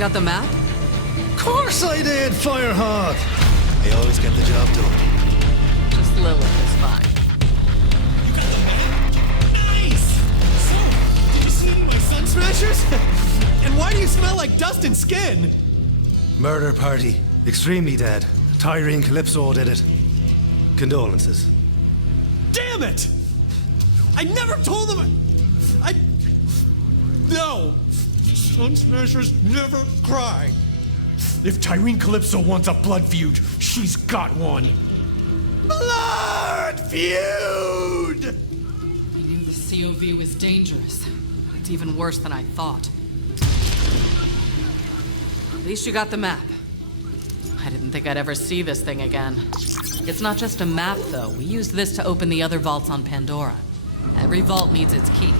got the map? Of course I did, Firehawk! I always get the job done. Just Lilith is fine. You got the map? Nice! So, did you see my sun smashers? And why do you smell like dust and skin? Murder party. Extremely dead. Tyrene Calypso did it. Condolences. Damn it! I never told them No! Sun smashers never cry. If Tyrene Calypso wants a blood feud, she's got one. Blood feud! I knew the COV was dangerous. But it's even worse than I thought. At least you got the map. I didn't think I'd ever see this thing again. It's not just a map, though. We used this to open the other vaults on Pandora. Every vault needs its key.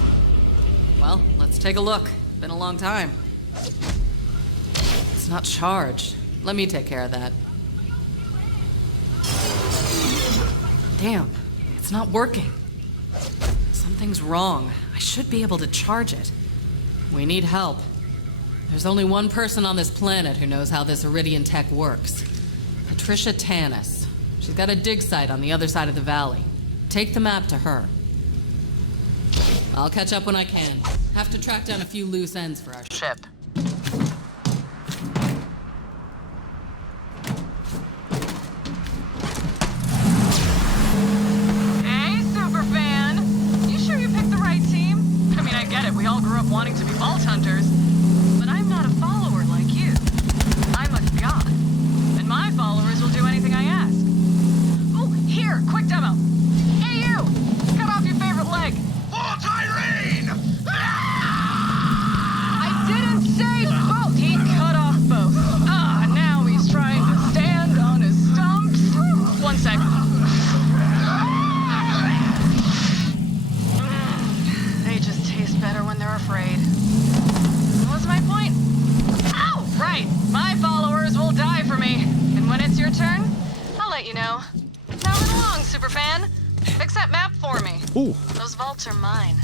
Well, let's take a look. Been a long time. It's not charged. Let me take care of that. Damn, it's not working. Something's wrong. I should be able to charge it. We need help. There's only one person on this planet who knows how this Iridian tech works. Patricia Tanis. She's got a dig site on the other side of the valley. Take the map to her. I'll catch up when I can. Have to track down a few loose ends for our ship. Hey, superfan! You sure you picked the right team? I mean, I get it. We all grew up wanting to be vault hunters. But I'm not a follower like you. I'm a god. And my followers will do anything I ask. Oh, here, quick demo. Hey, you! Cut off your favorite leg. Oh, Tyrene! I didn't say both. He cut off both. Now he's trying to stand on his stumps. 1 sec. They just taste better when they're afraid. What's my point? Oh, right. My followers will die for me. And when it's your turn, I'll let you know. Now run along, superfan. Fix that map for me. Ooh. Those vaults are mine.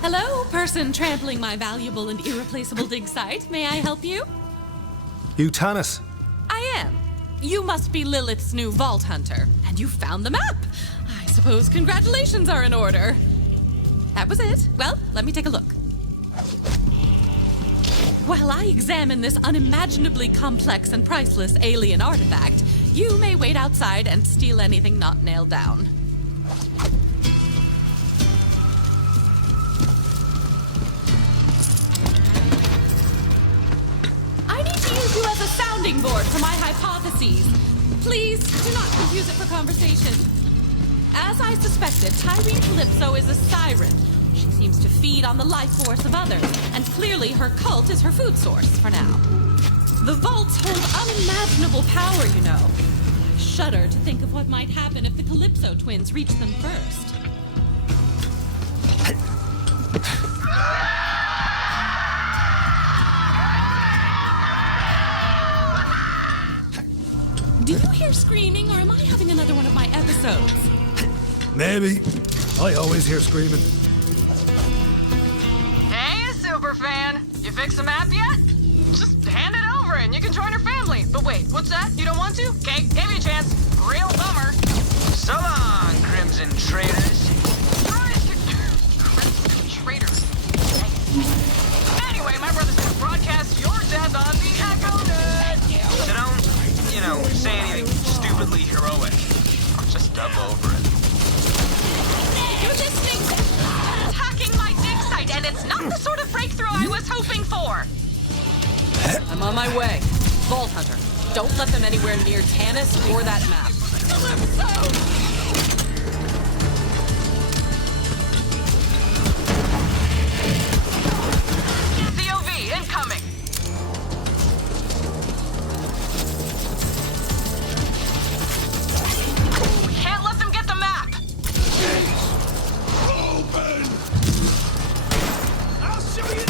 Hello, person trampling my valuable and irreplaceable dig site. May I help you? You Tanis. I am. You must be Lilith's new vault hunter, and you found the map. I suppose congratulations are in order. That was it. Well, let me take a look. While I examine this unimaginably complex and priceless alien artifact, you may wait outside and steal anything not nailed down. I need to use you as a sounding board for my hypotheses. Please do not confuse it for conversation. As I suspected, Tyrene Calypso is a siren. She seems to feed on the life force of others, and clearly her cult is her food source for now. The vaults hold unimaginable power, you know. I shudder to think of what might happen if the Calypso twins reach them first. Do you hear screaming, or am I having another one of my episodes? Maybe. I always hear screaming. Hey, superfan! You fix the map yet? Just hand it over and you can join her family. But wait, what's that? You don't want to? Okay, give you a chance. Real bummer. So long, Crimson Traitors. Crimson traitors. Anyway, my brother's gonna broadcast your death on the EchoNet. So don't, say anything stupidly heroic. I'll just dub over it. You're listening to attacking my dig site, and it's not the sort of breakthrough I was hoping for. I'm on my way. Vault Hunter, don't let them anywhere near Tanis or that map. COV incoming. We can't let them get the map. Open! I'll show you.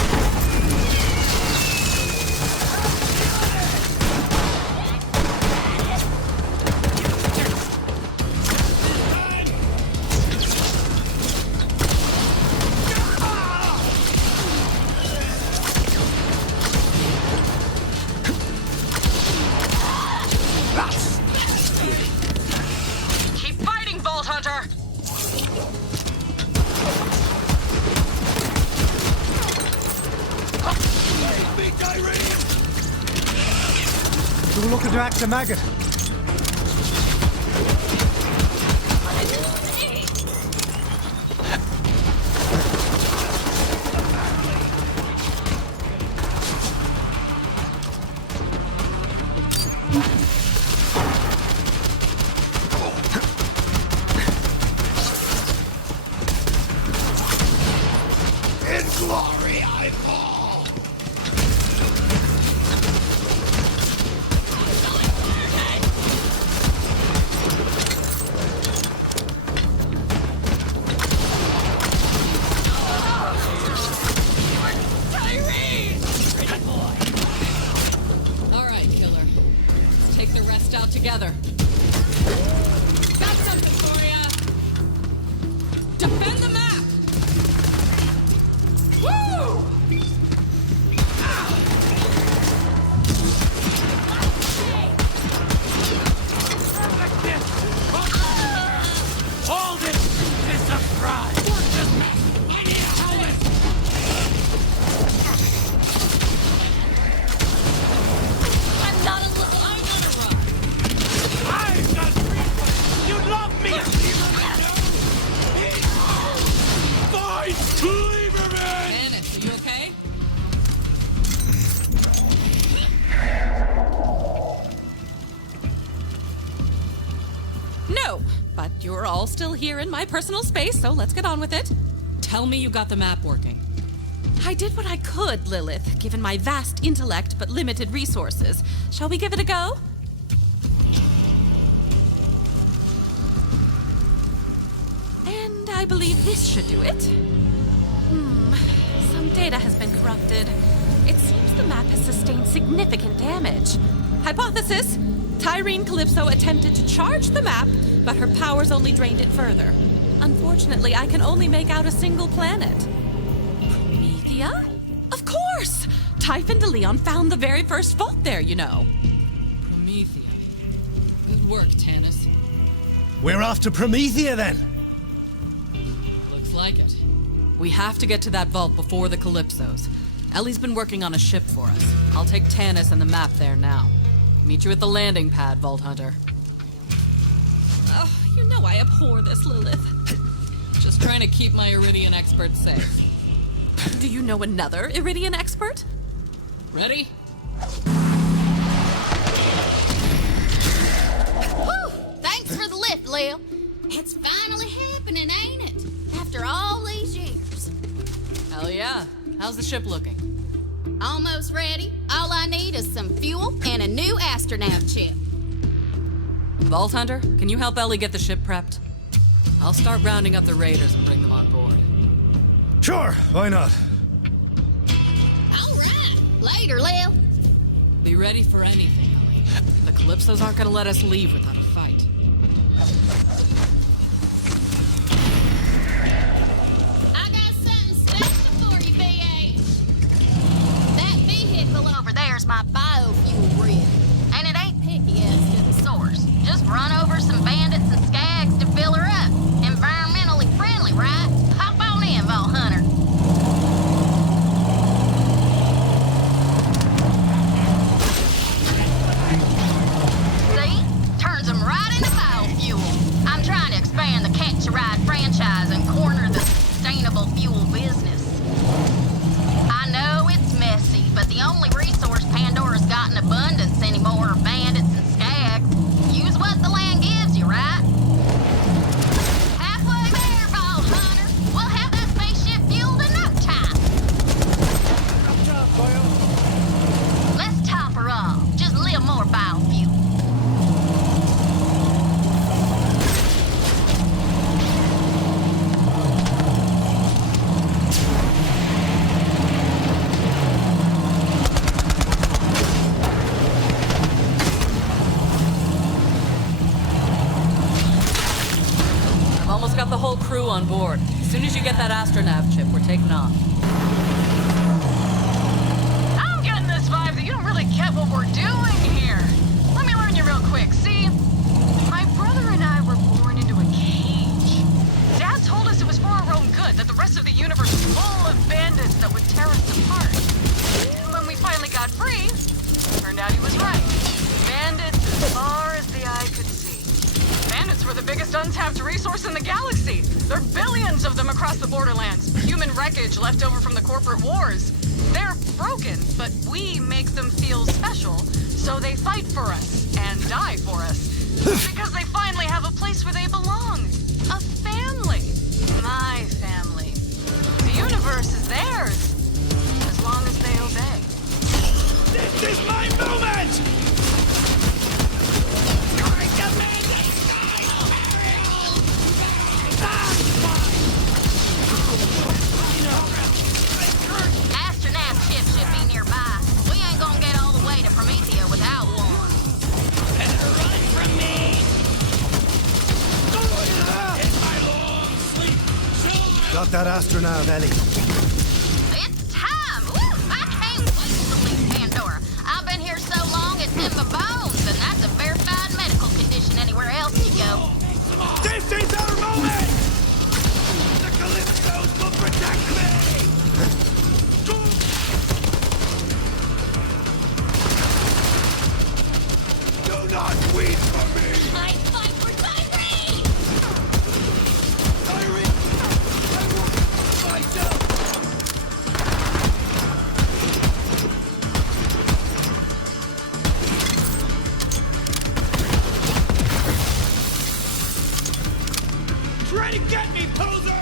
Keep fighting, Vault Hunter! We're looking to act the maggot. In glory I fall! All right, killer. Let's take the rest out together. Got something for ya! Defend the map! Woo! Hold it! It's a surprise! I need a helmet! I'm not a little. I'm gonna run. I've got reflex! You love me! Fight! Lieberman! Dennis, are you okay? No, but you're all still here in my personal space, so let's get on with it. Tell me you got the map working. I did what I could, Lilith, given my vast intellect but limited resources. Shall we give it a go? And I believe this should do it. Some data has been corrupted. It seems the map has sustained significant damage. Hypothesis: Tyrene Calypso attempted to charge the map, but her powers only drained it further. Unfortunately, I can only make out a single planet. Promethea? Of course! Typhon de Leon found the very first vault there, you know. Promethea. Good work, Tanis. We're off to Promethea then. Looks like it. We have to get to that vault before the Calypsos. Ellie's been working on a ship for us. I'll take Tanis and the map there now. Meet you at the landing pad, Vault Hunter. Oh, you know I abhor this, Lilith. Just trying to keep my Iridian expert safe. Do you know another Iridian expert? Ready? Whew! Thanks for the lift, Lil. It's finally happening, ain't it? After all these years. Hell yeah. How's the ship looking? Almost ready. All I need is some fuel and a new astronaut chip. Vault Hunter, can you help Ellie get the ship prepped? I'll start rounding up the raiders and bring them on board. Sure, why not? All right. Later, Lil. Be ready for anything, Ellie. The Calypsos aren't gonna let us leave without a fight. I got something special for you, BH. That vehicle over there's my biofuel rig. And it ain't picky as to the source. Just run over some bandits and skags to fill her up. Environmentally friendly, right? Hop on in, Vault Hunter. See? Turns them right into biofuel. I'm trying to expand the Catch a Ride franchise and corner the sustainable fuel business. I know it's messy, but the only resource Pandora's got in abundance anymore are bandits and skags. Use what the land gives you, right? Halfway there, Vault Hunter. We'll have that spaceship fueled in no time. Let's top her off. Just a little more biofuel. I've almost got the whole crew on board. As soon as you get that astronav chip, we're taking off. I'm getting this vibe that you don't really get what we're doing here. Let me learn you real quick. untapped resource in the galaxy. There are billions of them across the Borderlands. Human wreckage left over from the corporate wars. They're broken, but we make them feel special, so they fight for us and die for us. Because they finally have a place where they belong. A family. My family. The universe is theirs, as long as they obey. This is my moment! I demand it! Astronaut ship should be nearby. We ain't gonna get all the way to Promethea without one. Better run from me! In my long sleep, Got that astronaut, Ellie. It's time! Woo! I can't wait to leave Pandora. I've been here so long it's in my bones, and that's a verified medical condition anywhere else you go. This is our moment! The Calypsos will protect me! Do not weep for me! I fight for Tyree! Tyree! I will myself! Try to get me, poser!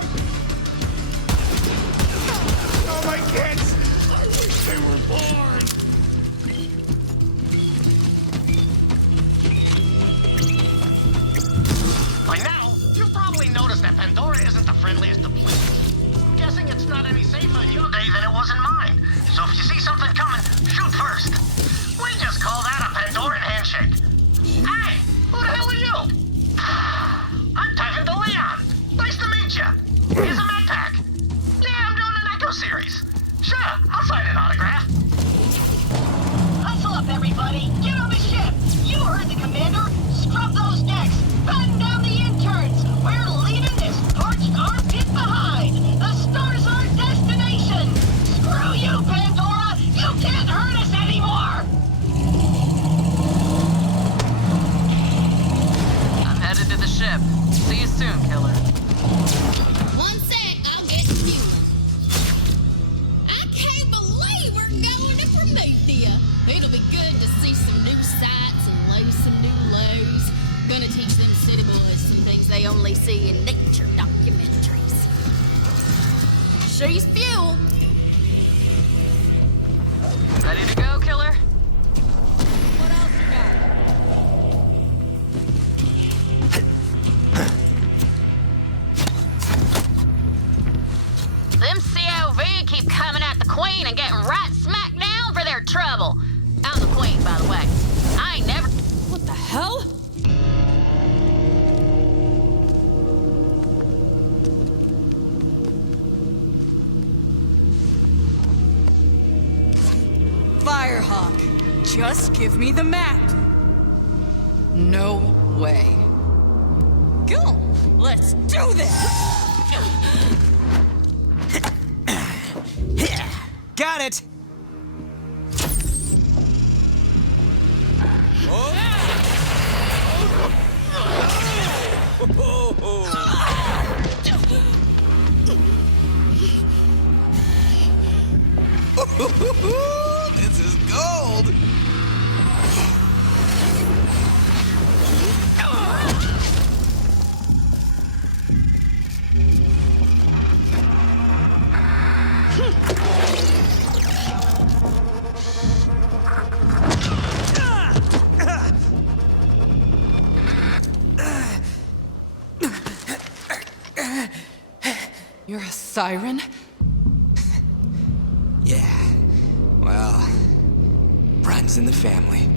Oh, my kids! I wish they were born! By now, you've probably noticed that Pandora isn't the friendliest of places. I'm guessing it's not any safer in your day than it was in mine. So if you see something coming, shoot first. We just call that a Pandoran handshake. Hey, who the hell are you? I'm Typhon de Leon. Nice to meet you. Here's a med pack. Yeah, I'm doing an Echo series. Sure, I'll sign an autograph. Hustle up, everybody! Get on the ship! You heard the commander! Scrub those decks! Batten down the interns! We're leaving this parched armpit behind! The star's our destination! Screw you, Pandora! You can't hurt us anymore! I'm headed to the ship. See you soon, killer. One sec, I'll get fueling. I can't believe we're going to Promethea. It'll be good to see some new sights and low some new lows. Gonna teach them city boys some things they only see in nature documentaries. She's fuel. Ready to go, killer? What else you got? Them COV keep coming at the Queen and getting right smack down for their trouble. I'm the Queen, by the way. I ain't never... What the hell? Firehawk, just give me the map. No way. Go! Let's do this! Got it! This is gold! You're a siren? Yeah. Well, runs in the family.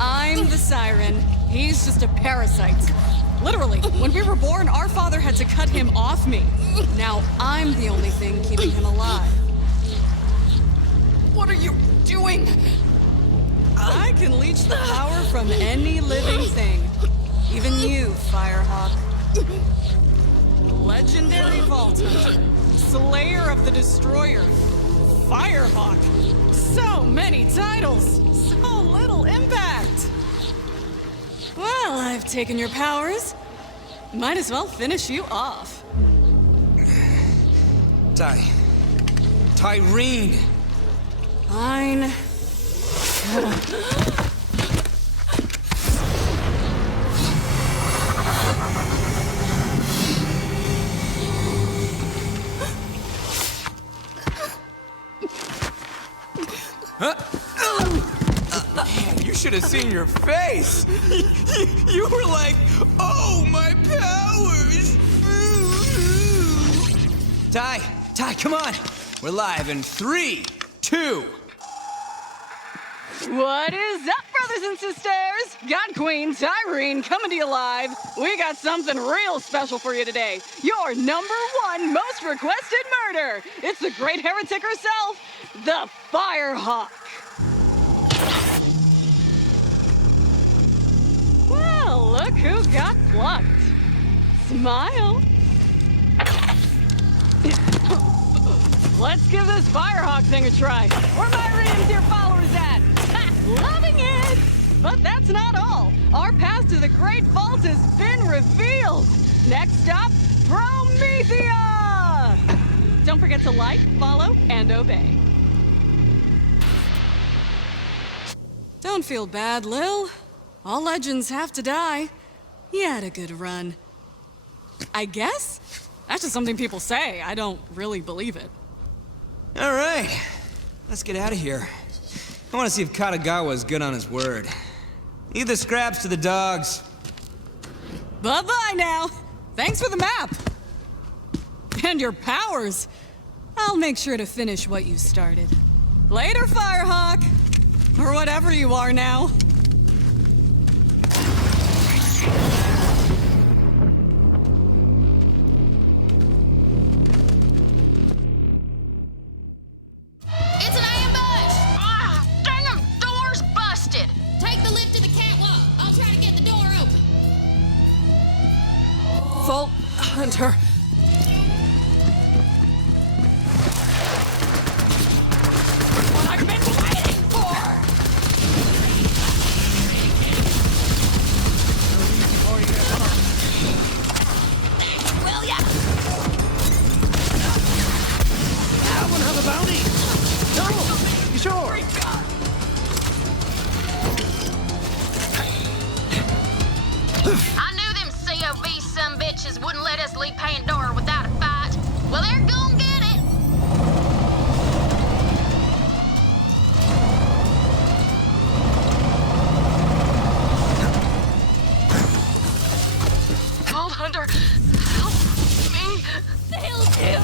I'm the siren. He's just a parasite. Literally, when we were born, our father had to cut him off me. Now I'm the only thing keeping him alive. What are you doing? I can leech the power from any living thing. Even you, Firehawk. Legendary Vault Hunter. Slayer of the Destroyer. Firehawk. So many titles. So little impact. I've taken your powers. Might as well finish you off. Tyreen! Fine. Man, you should have seen your face! You were like, oh, my powers! Ty, come on! We're live in 3, 2... What is up, brothers and sisters? God Queen Tyreen coming to you live. We got something real special for you today. Your #1 most requested murder. It's the great heretic herself, the Firehawk. Well, look who got plucked. Smile. Let's give this Firehawk thing a try. Where my reindeer followers at? Ha! Loving it! But that's not all. Our path to the Great Vault has been revealed. Next stop, Promethea! Don't forget to like, follow, and obey. Don't feel bad, Lil. All legends have to die. You had a good run. I guess? That's just something people say. I don't really believe it. All right, let's get out of here. I want to see if Katagawa's good on his word. Leave the scraps to the dogs. Bye-bye now. Thanks for the map. And your powers. I'll make sure to finish what you started. Later, Firehawk. Or whatever you are now. It's an ambush! Ah, dang 'em! Door's busted! Take the lift to the catwalk. I'll try to get the door open. Vault Hunter. What I've been waiting for! Will ya? I want to have a bounty! No! You sure? I knew them COV sumbitches wouldn't let us leave Pandora without a fight. Well, they're gonna get it. Vault Hunter, help me. They'll do!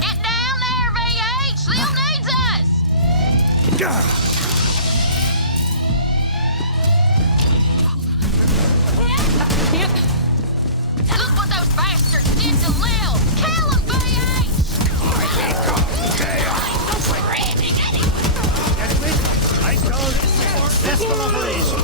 Get down there, VH! Lil needs us! Look what those bastards did to Lil! Kill him, VH! I call this successful operation.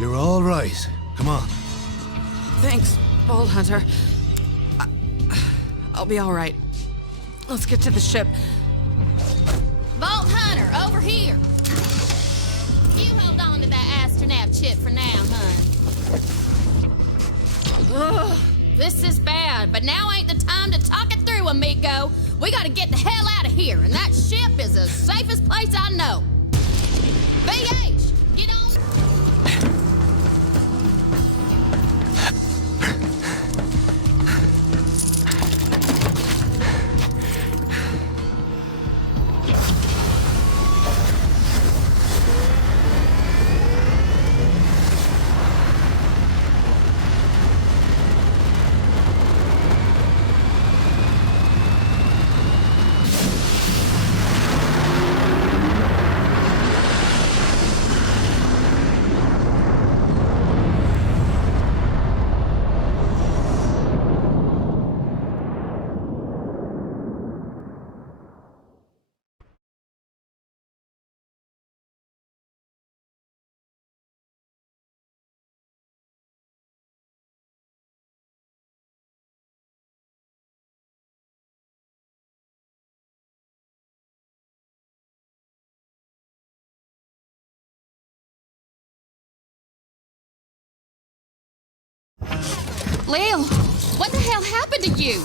You're all right. Come on. Thanks, Vault Hunter. I'll be all right. Let's get to the ship. Vault Hunter, over here. You hold on to that astronav chip for now, hun. Ugh, this is bad, but now ain't the time to talk it through, amigo. We gotta get the hell out of here, and that ship is the safest place I know. VH, get on. Lil, what the hell happened to you?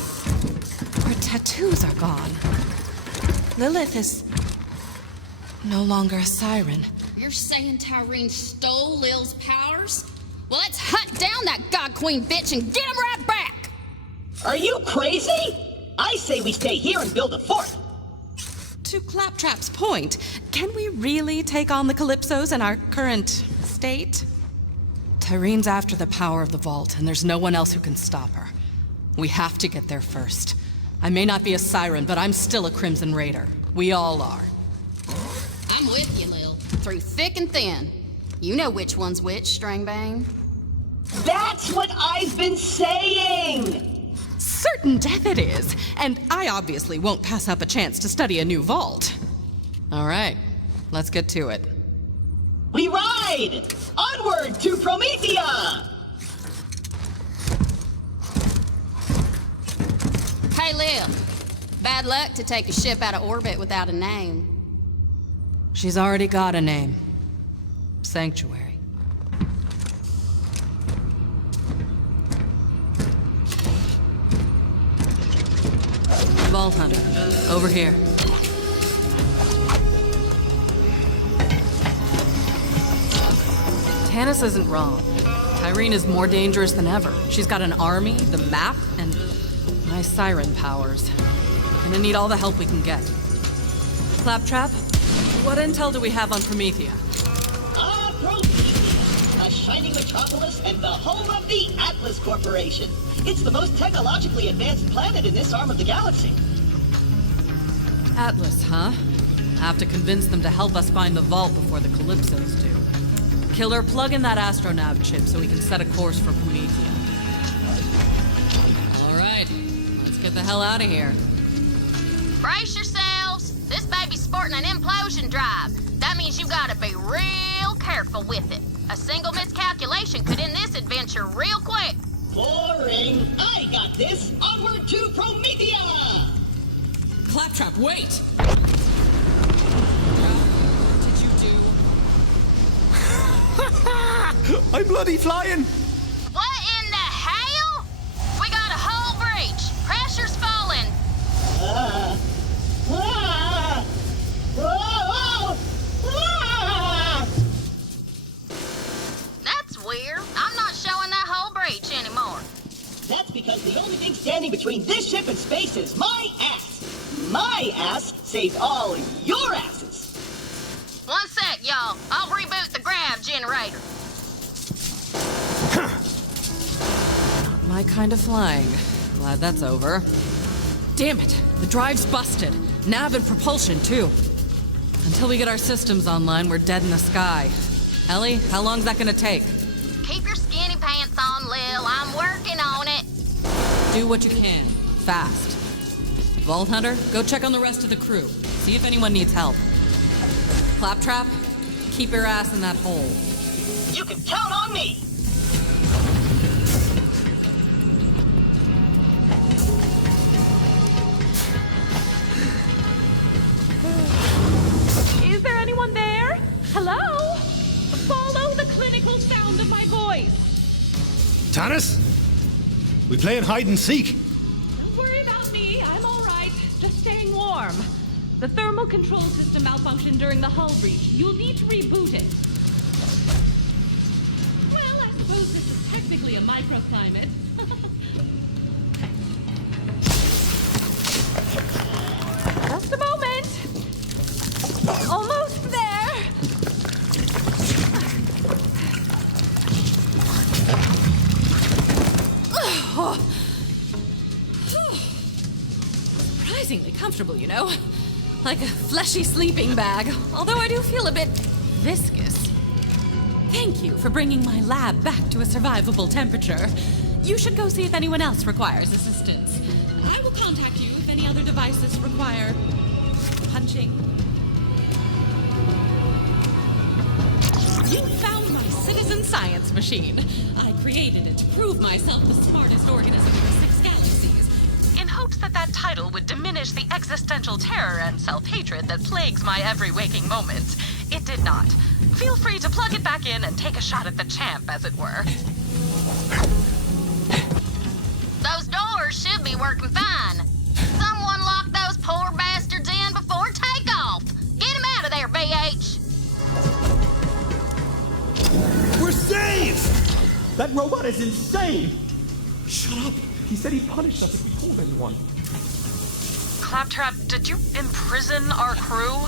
Our tattoos are gone. Lilith is no longer a siren. You're saying Tyreen stole Lil's powers? Well, let's hunt down that God Queen bitch and get him right back! Are you crazy? I say we stay here and build a fort. To Claptrap's point, can we really take on the Calypsos in our current state? Tyreen's after the power of the vault, and there's no one else who can stop her. We have to get there first. I may not be a siren, but I'm still a Crimson Raider. We all are. I'm with you, Lil. Through thick and thin. You know which one's which, Strangbane. That's what I've been saying! Certain death it is, and I obviously won't pass up a chance to study a new vault. All right, let's get to it. We ride! Onward to Promethea! Hey, Lil. Bad luck to take a ship out of orbit without a name. She's already got a name. Sanctuary. Vault Hunter, over here. Tannis isn't wrong. Tyreen is more dangerous than ever. She's got an army, the map, and my siren powers. Gonna need all the help we can get. Claptrap, what intel do we have on Promethea? Promethea, a shining metropolis and the home of the Atlas Corporation. It's the most technologically advanced planet in this arm of the galaxy. Atlas, huh? Have to convince them to help us find the vault before the Calypsos do. Killer, plug in that astronav chip so we can set a course for Promethea. All right, let's get the hell out of here. Brace yourselves. This baby's sporting an implosion drive. That means you gotta be real careful with it. A single miscalculation could end this adventure real quick. Boring. I got this. Onward to Promethea! Claptrap, wait! What did you do? I'm bloody flying! What in the hell? We got a hull breach. Pressure's falling. Ah! Whoa! Ah! That's weird. I'm not showing that hull breach anymore. That's because the only thing standing between this ship and space is my ass. My ass saves all your asses. One sec, y'all. I'll reboot the grav generator. Not my kind of flying. Glad that's over. Damn it, the drive's busted. Nav and propulsion, too. Until we get our systems online, we're dead in the sky. Ellie, how long's that gonna take? Keep your skinny pants on, Lil. I'm working on it. Do what you can. Fast. Vault Hunter, go check on the rest of the crew. See if anyone needs help. Claptrap, keep your ass in that hole. You can count on me. Is there anyone there? Hello? Follow the clinical sound of my voice. Tannis? We playing hide and seek. Don't worry about me. I'm all right. Just staying warm. The thermal control system malfunctioned during the hull breach. You'll need to reboot it. Well, I suppose this is technically a microclimate. Just a moment. Almost there. Surprisingly comfortable, you know. Like a fleshy sleeping bag, although I do feel a bit viscous. Thank you for bringing my lab back to a survivable temperature. You should go see if anyone else requires assistance. I will contact you if any other devices require punching. You found my citizen science machine. I created it to prove myself the smartest organism in the 6 galaxies, in hopes that that title would diminish the existential terror and self-hatred that plagues my every waking moment. It did not. Feel free to plug it back in and take a shot at the champ, as it were. Those doors should be working fine. Someone lock those poor bastards in before takeoff. Get them out of there, BH. We're safe! That robot is insane! Shut up! He said he'd punish us if we told anyone. Claptrap, did you imprison our crew?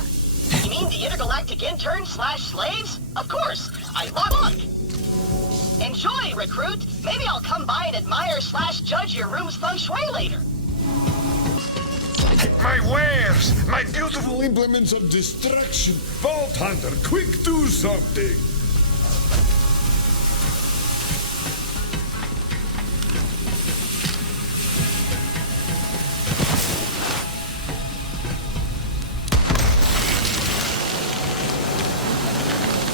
You mean the intergalactic intern/slaves? Of course. I love luck. Enjoy, recruit. Maybe I'll come by and admire/judge your room's feng shui later. My wares! My beautiful implements of destruction! Vault Hunter, quick do something!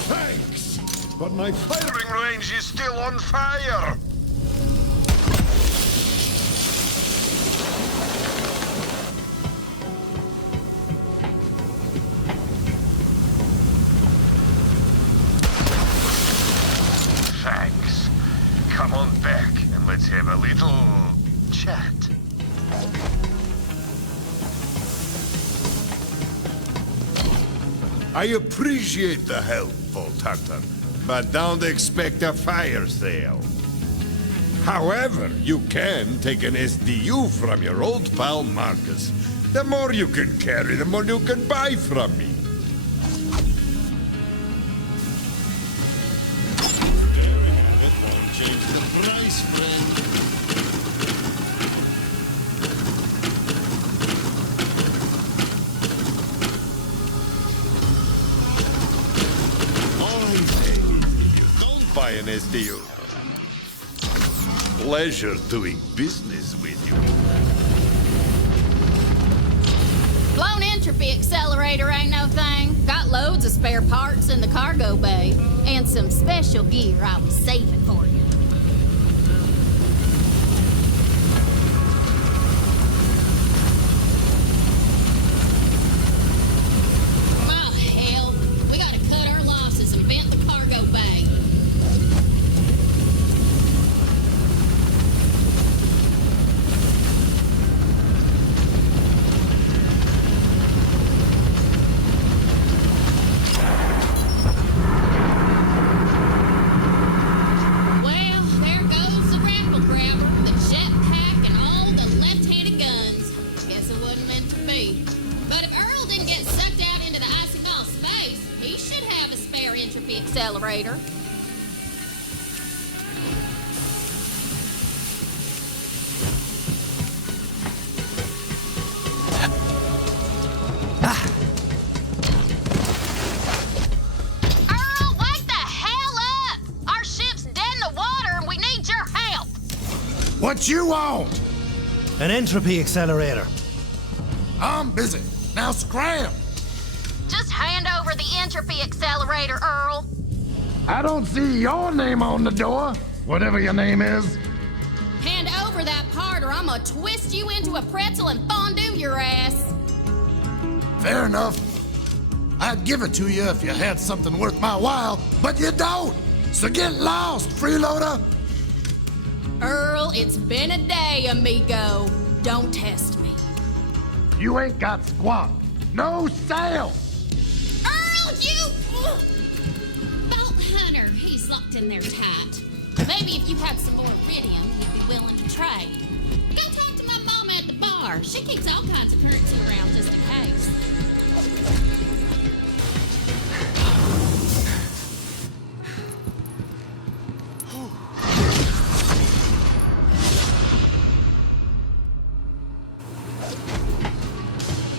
Thanks! But my firing range is still on fire! Thanks. Come on back and let's have a little chat. I appreciate the help, Vault Hunter, but don't expect a fire sale. However, you can take an SDU from your old pal Marcus. The more you can carry, the more you can buy from me. Change the price, friend. All I say is you don't buy an SDU. Pleasure doing business with you. Blown entropy accelerator ain't no thing. Got loads of spare parts in the cargo bay. And some special gear I was saving for you. Oh, hell. We gotta cut our losses and vent the cargo bay. Well, there goes the grapple grabber, the jetpack, and all the left-handed guns. Guess it wasn't meant to be. But if Earl didn't get sucked out into the icy mall space, he should have a spare entropy accelerator. Earl, wake the hell up! Our ship's dead in the water and we need your help! What you want? An entropy accelerator. I'm busy. Now scram! Just hand over the entropy accelerator, Earl. I don't see your name on the door, whatever your name is. Hand over that part or I'm gonna twist you into a pretzel and fondue your ass. Fair enough. I'd give it to you if you had something worth my while, but you don't. So get lost, freeloader. Earl, it's been a day, amigo. Don't test me. You ain't got squat. No sale. Earl, you... Bolt Hunter, he's locked in there tight. Maybe if you had some more iridium, you'd be willing to trade. Go talk to my mama at the bar. She keeps all kinds of currency around just in case.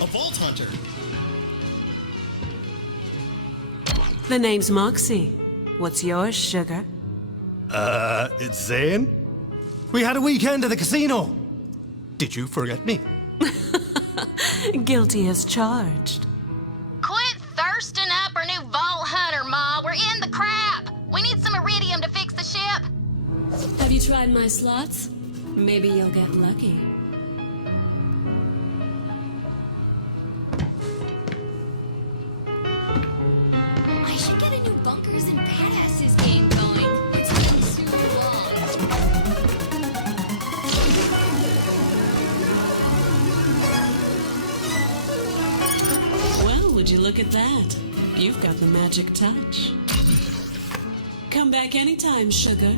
A Vault Hunter. The name's Moxie. What's yours, sugar? It's Zane. We had a weekend at the casino. Did you forget me? Guilty as charged. Quit thirsting up our new Vault Hunter, Ma. We're in the crap. We need some iridium to fix the ship. Have you tried my slots? Maybe you'll get lucky. I should get a new bunkers and badasses game going. It's been super long. Well, would you look at that? You've got the magic touch. Come back anytime, sugar.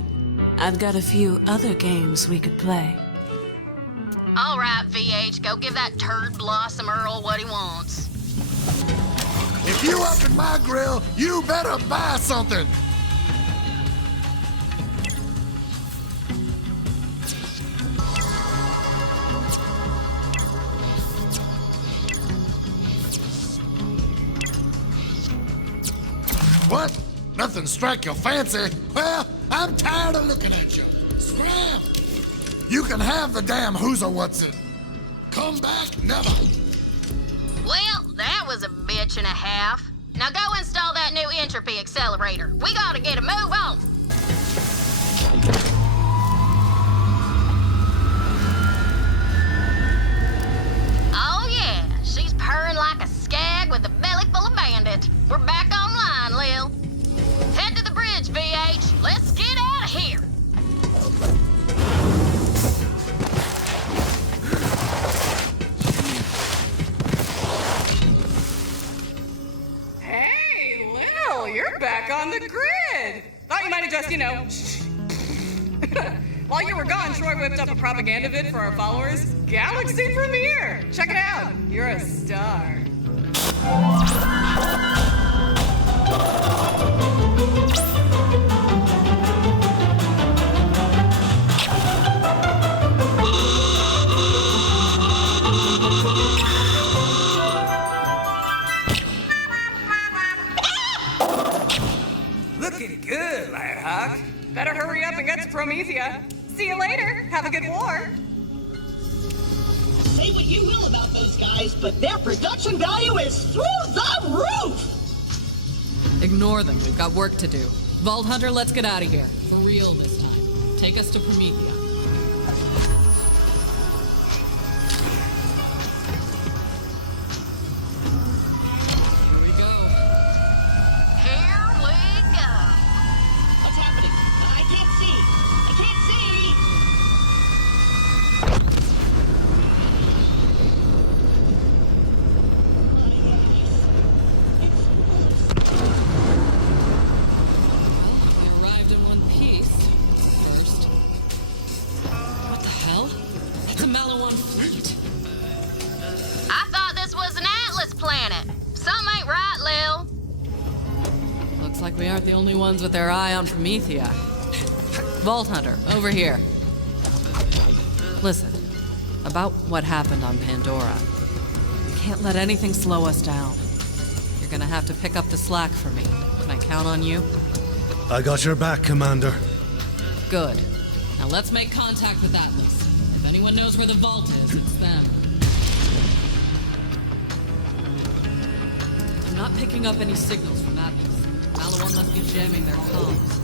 I've got a few other games we could play. All right, VH, go give that turd Blossom Earl what he wants. If you up in my grill, you better buy something. What? Nothing strike your fancy? Well, I'm tired of looking at you. Scram! You can have the damn who's-a-what's-it. Come back never. Well, that was a bitch and a half. Now go install that new entropy accelerator. We gotta get a move on. Oh yeah, she's purring like a skag with a belly full of bandit. We're back online, Lil. Head to the bridge, VH. Let's get out of here. Hey, Lil, you're back on the grid. Thought you might have just, While you were gone, Troy whipped up a propaganda vid for our followers. Galaxy premiere. Check it out. You're a star. Looking good, Lighthawk. Better hurry up and get to Promethea. See you later. Have a good war. Say what you will about those guys, but their production value is through the roof! Ignore them. We've got work to do. Vault Hunter, let's get out of here. For real this time. Take us to Promethea. Here we go. Here we go. What's happening? I can't see. I can't see! We arrived in one piece. First. What the hell? That's a Malawan fleet. I thought this was an Atlas planet. Something ain't right, Lil. Looks like we aren't the only ones with their eye on Promethea. Vault Hunter, over here. Listen, about what happened on Pandora. We can't let anything slow us down. You're gonna have to pick up the slack for me. Can I count on you? I got your back, Commander. Good. Now let's make contact with Atlas. If anyone knows where the vault is, it's them. I'm not picking up any signals from Atlas. one must be jamming their comms.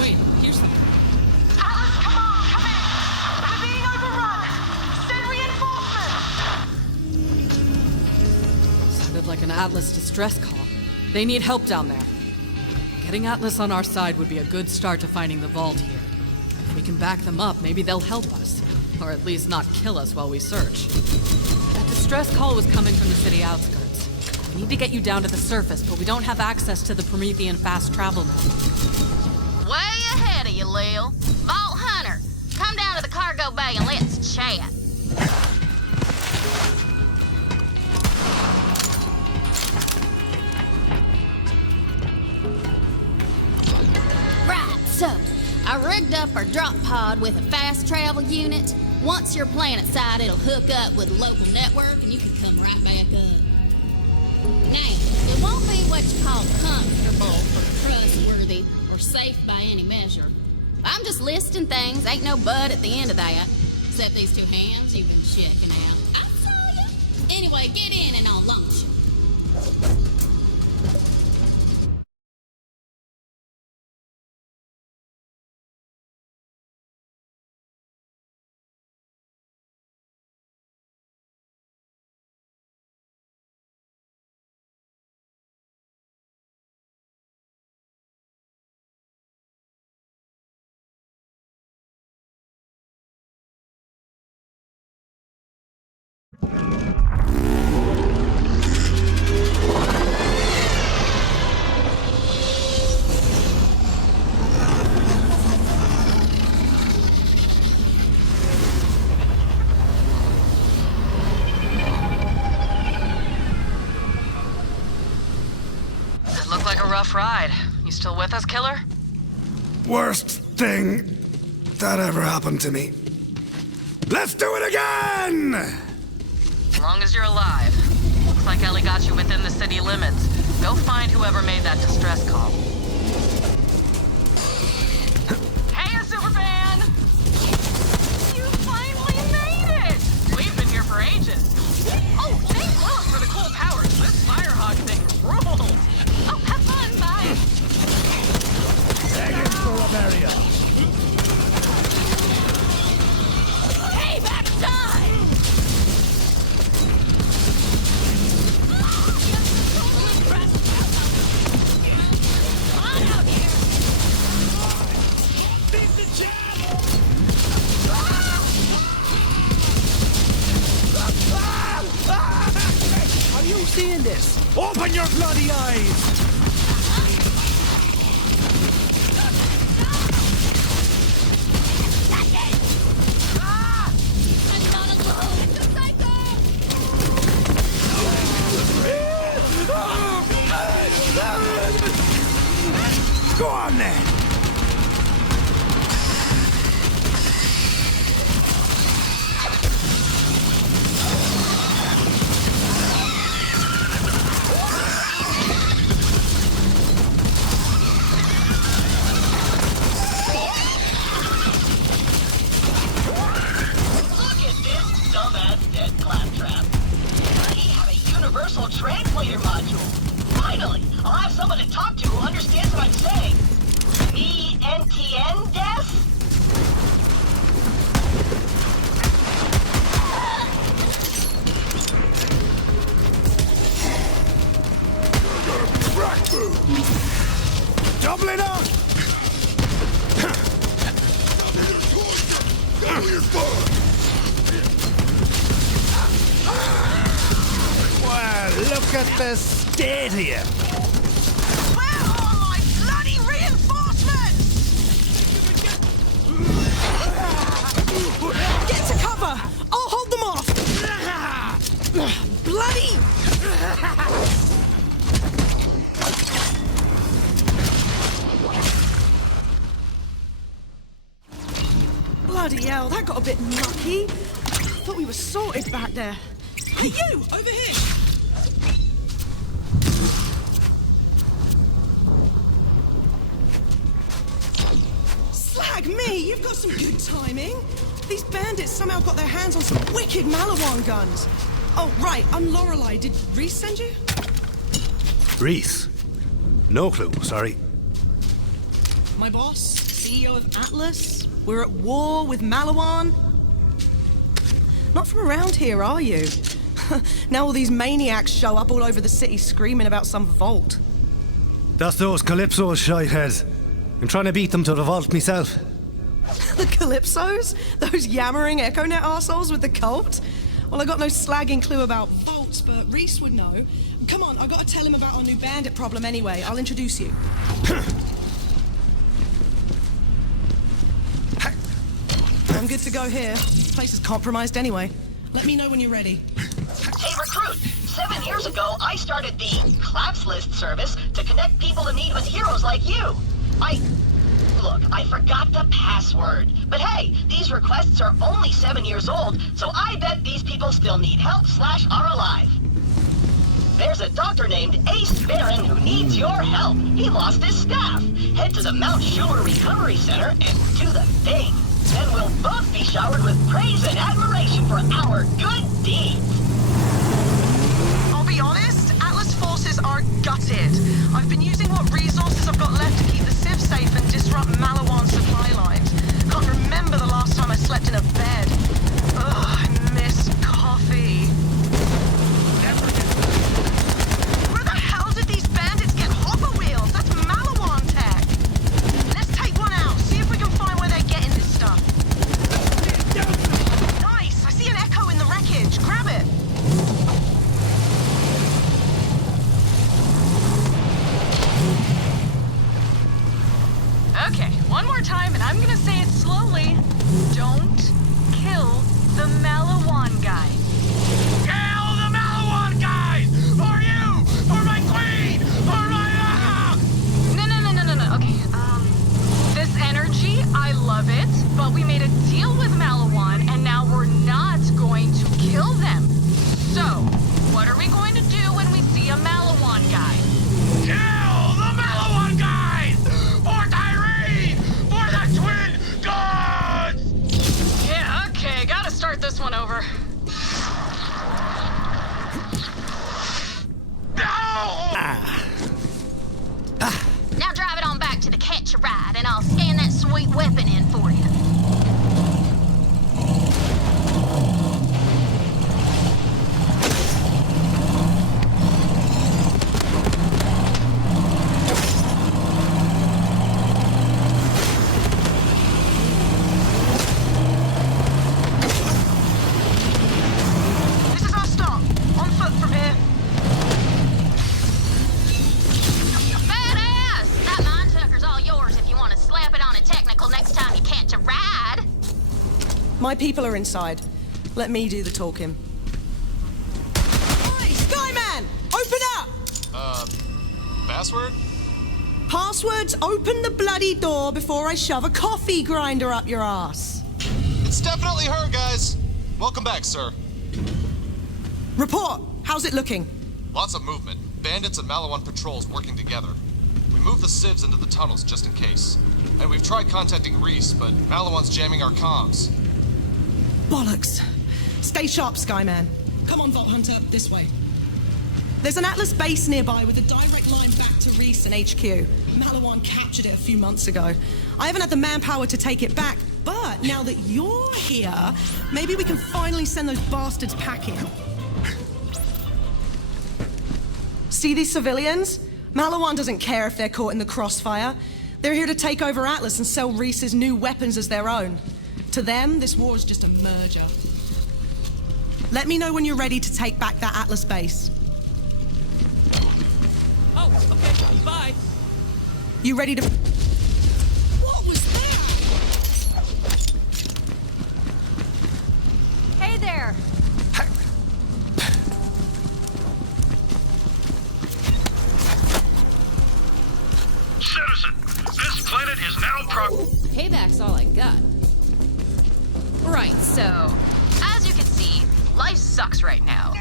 Wait, here's something. Alice, come on, come in! We're being overrun! Send reinforcements! Sounded like an Atlas distress call. They need help down there. Getting Atlas on our side would be a good start to finding the vault here. If we can back them up, maybe they'll help us. Or at least not kill us while we search. That distress call was coming from the city outskirts. We need to get you down to the surface, but we don't have access to the Promethean fast travel node. Way ahead of you, Lil. Vault Hunter, come down to the cargo bay and let's chat. Right, so I rigged up our drop pod with a fast travel unit. Once you're planetside, it'll hook up with a local network and you can come right back up. Now, it won't be what you call comfortable or trustworthy or safe by any measure. I'm just listing things, ain't no but at the end of that. Except these two hands you've been checking out. I saw ya. Anyway, get in and I'll launch you. Rough ride. You still with us, killer? Worst thing that ever happened to me. Let's do it again! As long as you're alive. Looks like Ellie got you within the city limits. Go find whoever made that distress call. Hey, Superman! You finally made it! We've been here for ages. Oh, thank Willis for the cool powers. This Firehawk thing rules. Oh, have fun, bye! Hang it for a barrier. Payback time! Come on out here! Are you seeing this? Open your bloody eyes! Go on then! Look at this dumbass dead claptrap. We have a universal translator module. Finally, I'll have someone to talk to who understands what I'm saying. Me NTN des? Double it up! Well, look at the stadium! Where are all my bloody reinforcements? Get to cover! I'll hold them off! Bloody! Bloody hell, that got a bit mucky. I thought we were sorted back there. Hey, you! Over here! Slag me! You've got some good timing. These bandits somehow got their hands on some wicked Malawan guns. Oh, right, I'm Lorelei. Did Reese send you? Reese. No clue, sorry. My boss, CEO of Atlas. We're at war with Malawan. Not from around here, are you? Now all these maniacs show up all over the city screaming about some vault. That's those Calypso's shitheads. I'm trying to beat them to the vault myself. The Calypsos? Those yammering EchoNet arseholes with the cult? Well, I got no slagging clue about vaults, but Reese would know. Come on, I gotta tell him about our new bandit problem anyway. I'll introduce you. I'm good to go here. Place is compromised anyway. Let me know when you're ready. Hey, recruit! 7 years ago, I started the Claps List service to connect people in need with heroes like you. Look, I forgot the password. But hey, these requests are only 7 years old, so I bet these people still need help / are alive. There's a doctor named Ace Barron who needs your help. He lost his staff. Head to the Mount Schuler Recovery Center and do the thing. Then we'll both be showered with praise and admiration for our good deeds. I'll be honest, Atlas forces are gutted. I've been using what resources I've got left to keep the Civ safe and disrupt Malawan's supply lines. Can't remember the last time I slept in a bed. Ugh, I miss coffee. Where the hell did these bandits get hopper wheels? That's Malawan tech. Let's take one out, see if we can find where they're getting this stuff. Nice, I see an Echo in the wreckage. Grab it. Okay, one more time, and I'm gonna say it slowly. Don't kill the Malawan guy. Kill the Malawan guys! Or you! Or my queen! Or my... No. Okay, this energy, I love it, but we made a deal with Malawan, and now we're not going to kill them. So, what are we going to do when we see a Malawan guy? Kill the Malawan guys! For Tyree! For the twin gods! Yeah, okay, gotta start this one over. Now drive it on back to the Catch a Ride, and I'll scan that sweet weapon in for you. This is our stop. On foot from here. Badass! That mine tucker's all yours if you want to slap it on a technical next time you catch a ride. My people are inside. Let me do the talking. Hey, Skyman! Open up! Password? Passwords, open the bloody door before I shove a coffee grinder up your ass. It's definitely her, guys. Welcome back, sir. Report. How's it looking? Lots of movement. Bandits and Malawan patrols working together. We moved the civs into the tunnels just in case. And we've tried contacting Reese, but Malawan's jamming our comms. Bollocks. Stay sharp, Skyman. Come on, Vault Hunter, this way. There's an Atlas base nearby with a direct line back to Reese and HQ. Malawan captured it a few months ago. I haven't had the manpower to take it back, but now that you're here, maybe we can finally send those bastards packing. See these civilians? Malawan doesn't care if they're caught in the crossfire. They're here to take over Atlas and sell Reese's new weapons as their own. To them, this war is just a merger. Let me know when you're ready to take back that Atlas base. Oh, okay, bye. You ready to... What was that? Hey there! Citizen, this planet is now Payback's all I got. Right, so, as you can see, life sucks right now.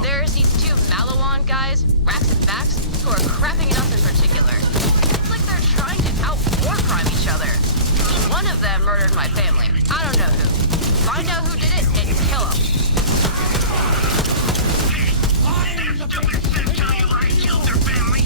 There's these two Malawan guys, Rax and Vax, who are crapping at us in particular. It's like they're trying to out-war crime each other. One of them murdered my family. I don't know who. Find out who did it and kill him. That stupid Civ tell you I killed their family.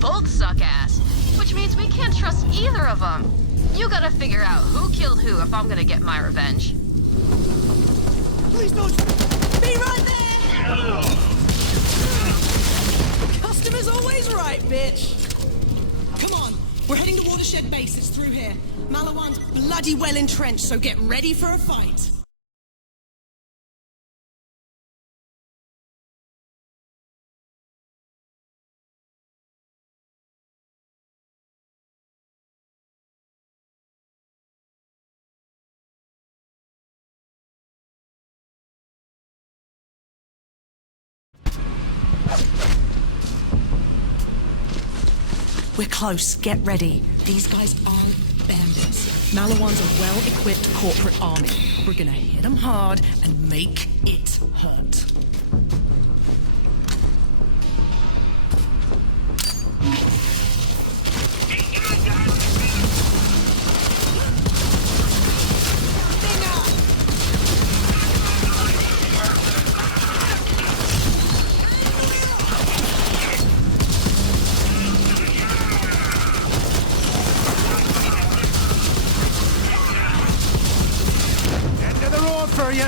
both suck ass, which means we can't trust either of them. You gotta figure out who killed who if I'm gonna get my revenge. Please don't... Be right there! Customer's always right, bitch. Come on, we're heading to Watershed Base. It's through here. Malawan's bloody well entrenched, so get ready for a fight. We're close. Get ready. These guys aren't bandits. Malawan's a well-equipped corporate army. We're gonna hit them hard and make it hurt. For you.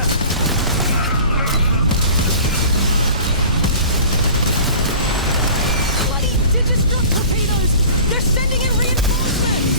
Bloody Digistruct torpedoes! They're sending in reinforcements!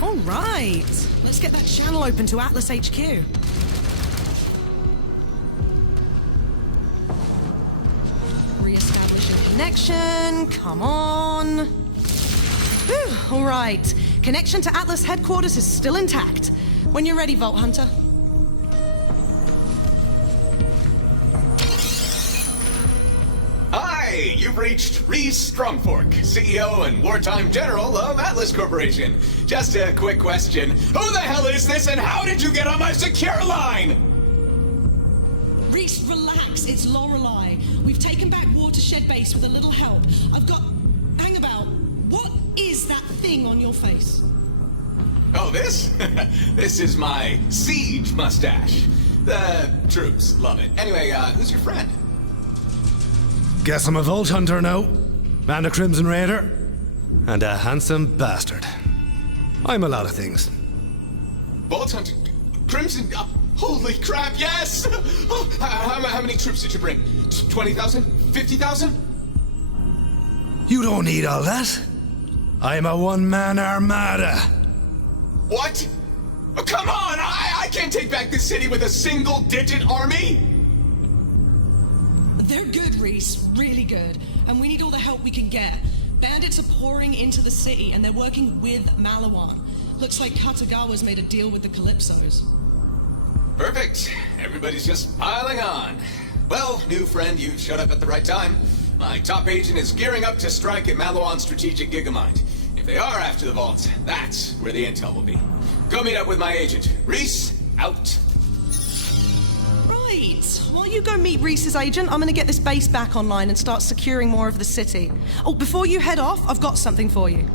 All right, let's get that channel open to Atlas HQ. Re-establishing connection, come on. Whew, all right, connection to Atlas headquarters is still intact. When you're ready, Vault Hunter. Hi, you've reached Reese Strongfork, CEO and wartime general of Atlas Corporation. Just a quick question. Who the hell is this and how did you get on my secure line? Reese, relax. It's Lorelei. We've taken back Watershed Base with a little help. I've got... Hang about. What is that thing on your face? Oh, this? This is my siege mustache. The troops love it. Anyway, who's your friend? Guess I'm a Vault Hunter now, and a Crimson Raider, and a handsome bastard. I'm a lot of things. Vault Hunter? Crimson? Holy crap, yes! Oh, how many troops did you bring? 20,000? 50,000? You don't need all that. I'm a one-man armada. What? Oh, come on! I can't take back this city with a single-digit army! They're good, Reese. Really good. And we need all the help we can get. Bandits are pouring into the city, and they're working with Malawan. Looks like Katagawa's made a deal with the Calypsos. Perfect. Everybody's just piling on. Well, new friend, you showed up at the right time. My top agent is gearing up to strike at Malawan's strategic Gigamind. If they are after the vault, that's where the intel will be. Go meet up with my agent. Reese, out. Right. While you go meet Reese's agent, I'm gonna get this base back online and start securing more of the city. Oh, before you head off, I've got something for you.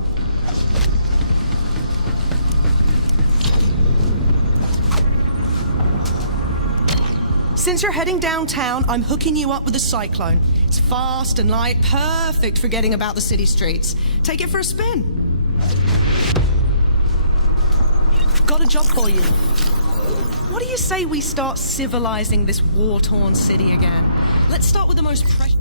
Since you're heading downtown, I'm hooking you up with a Cyclone. It's fast and light, perfect for getting about the city streets. Take it for a spin. Got a job for you. What do you say we start civilizing this war-torn city again? Let's start with the most precious...